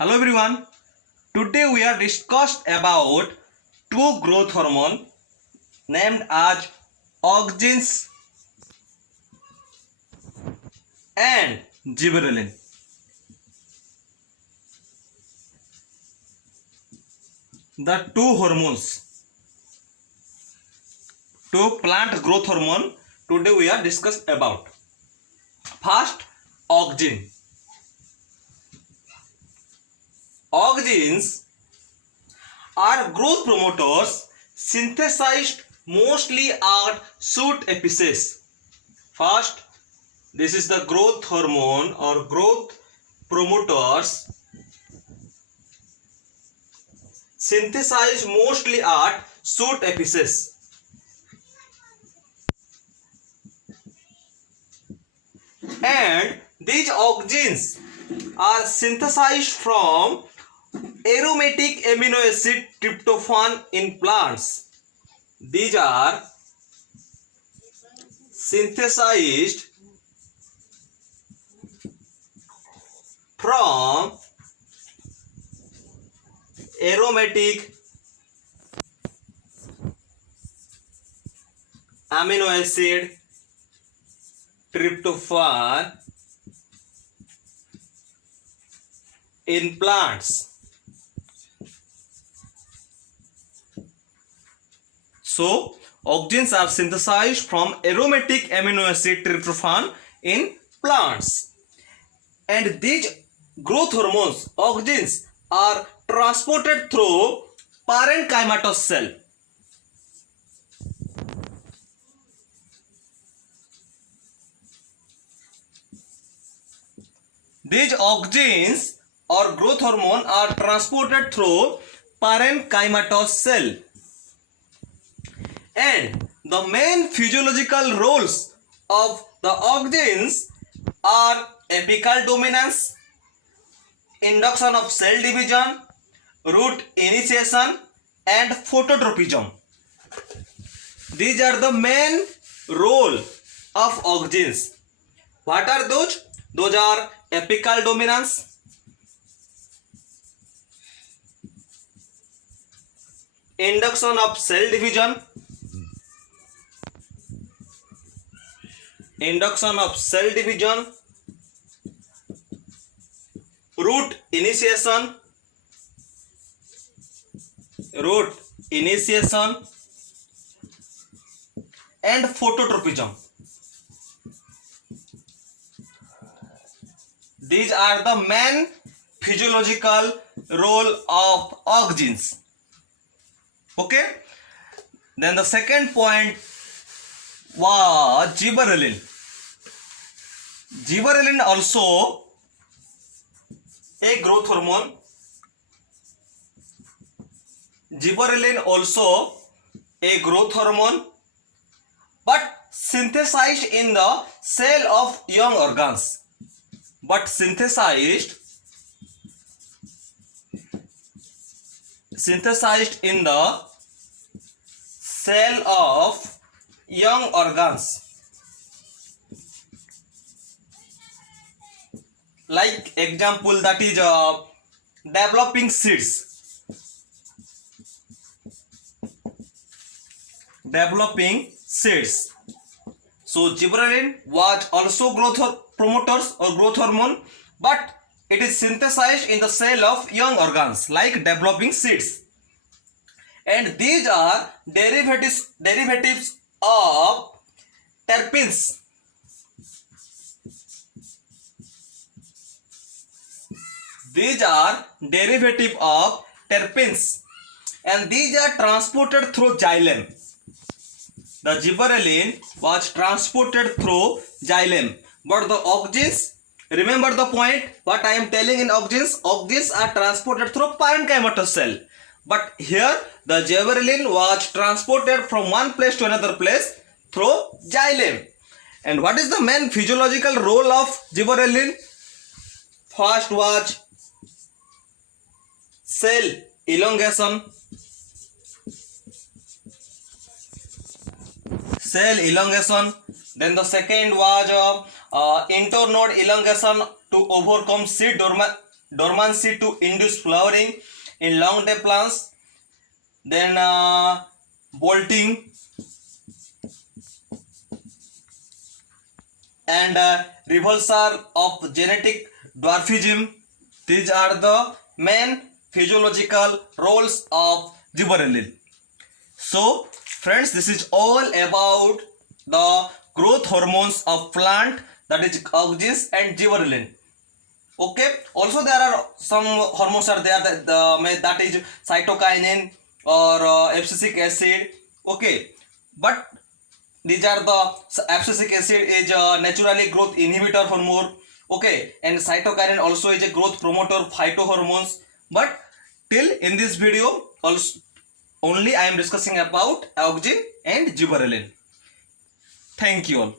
Hello everyone. Today we are discussed about two growth hormone named as auxins and gibberellin. The two hormones, two plant growth hormone today we are discussed about. First, auxin. Auxins are growth promoters synthesized mostly at shoot apices. First, this is the growth hormone or growth promoters synthesized mostly at shoot apices. And these auxins are synthesized from aromatic amino acid tryptophan in plants. These are synthesized from aromatic amino acid tryptophan in plants. So, auxins are synthesized from aromatic amino acid tryptophan in plants. And these growth hormones, auxins, are transported through parenchymatous cell. These auxins or growth hormone are transported through parenchymatous cell. And the main physiological roles of the auxins are apical dominance, induction of cell division, root initiation, and phototropism. These are the main role of auxins. What are those? Those are apical dominance, induction of cell division, root initiation, and phototropism. These are the main physiological role of auxins. Okay. Then the second point was gibberellin. Gibberellin also a growth hormone. Gibberellin also a growth hormone, but synthesized in the cell of young organs. Synthesized in the cell of young organs. Like example, that is developing seeds. So gibberellin was also growth promoters or growth hormone, but it is synthesized in the cell of young organs like developing seeds. And these are derivatives of terpenes. These are derivative of terpenes, and these are transported through xylem. The gibberellin was transported through xylem, but the auxins, remember the point what I am telling in auxins. Auxins are transported through parenchymatous cell, but here the gibberellin was transported from one place to another place through xylem. And what is the main physiological role of gibberellin? First was cell elongation. Then the second was internode elongation to overcome seed dormancy to induce flowering in long day plants, then bolting and reversal of genetic dwarfism. These are the main physiological roles of gibberellin. So friends, this is all about the growth hormones of plant, that is auxins and gibberellin. Okay, also there are some hormones are there that is cytokinin or abscisic acid. Okay, but these are the abscisic acid is a naturally growth inhibitor hormone. Okay, and cytokinin also is a growth promoter phytohormones. But till in this video also only I am discussing about auxin and gibberellin. Thank you all.